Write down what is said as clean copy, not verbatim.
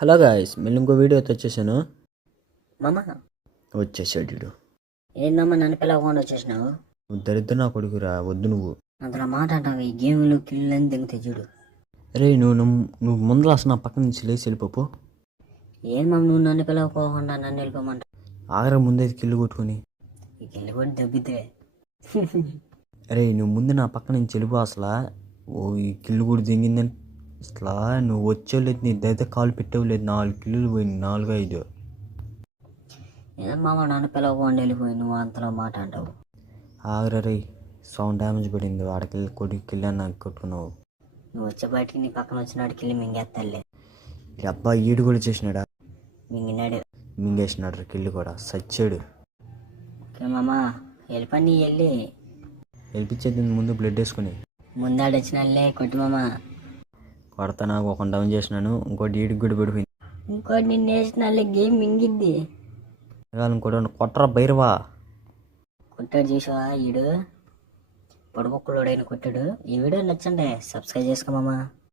Hello guys, మళ్ళీ ఇంకో వీడియోతో వచ్చేసాను. మామ వచ్చేసాడు వీడు. ఏందమ్మా నన్ను పిలవకుండా వచ్చేసినావు? నువ్వు దరిద్ర నా కొడుకురా, వద్దు నువ్వు. అందులో మాట అంటావు ఈ గేమ్లు కిల్లు అని దిగుతాయి చూడు. రే నువ్వు ముందర అసలు నా పక్క నుంచి లేచి వెళ్ళిపోపు. ఏం మామ నువ్వు నన్ను పిలవకోకుండా నన్ను వెళ్ళిపోమంట? ఆగరా ముందే కిల్లు కొట్టుకొని. ఈ కిల్లు కూడా దెబ్బితే రే నువ్వు ముందు నా పక్క నుంచి వెళ్ళిపో అసలు. ఈ కిల్లు కూడా దిగిందని అసలు నువ్వు వచ్చేలేదు, నీ దగ్గర కాలు పెట్టేవలేదు. 4 కిల్లులు పోయింది, 4, 5. ఏం మామ నన్ను పిలవకుండా వెళ్ళిపోయి నువ్వు అంతలో మాట అంటావు? ఆగరా రే, 7 డ్యామేజ్ పడింది. వాడికి కొడుకు కిల్లు అని నాకు కొట్టుకున్నావు. నువ్వు వచ్చే బయటికి నీ పక్కన వచ్చినాడు కిల్లి మింగేస్తాలే. ఈ అబ్బాయి ఈడు కూడా చేసినాడా? మింగినాడు. మింగేసినాడు రా కిల్లు కూడా, సచ్చాడు. ఓకే మామ వెళ్ళిపని వెళ్ళి గెలిపించేది ముందు బ్లడ్ వేసుకుని. ముందాడొచ్చినాలే కొట్టు మామ. కొడతా, నాకు ఒక డౌన్ చేసినాను, ఇంకోటి ఈడికి కూడా పడిపోయింది. ఇంకోటి నిన్ను వేసినాలే గేమ్ మింగిద్ది. ఇంకోటి కొట్టరా బైరవా. కొట్టాడు చూసావా ఈడు పొడబొక్కలోడైన కొట్టాడు. ఈ వీడియో నచ్చండి సబ్స్క్రైబ్ చేసుకోమమ్మా.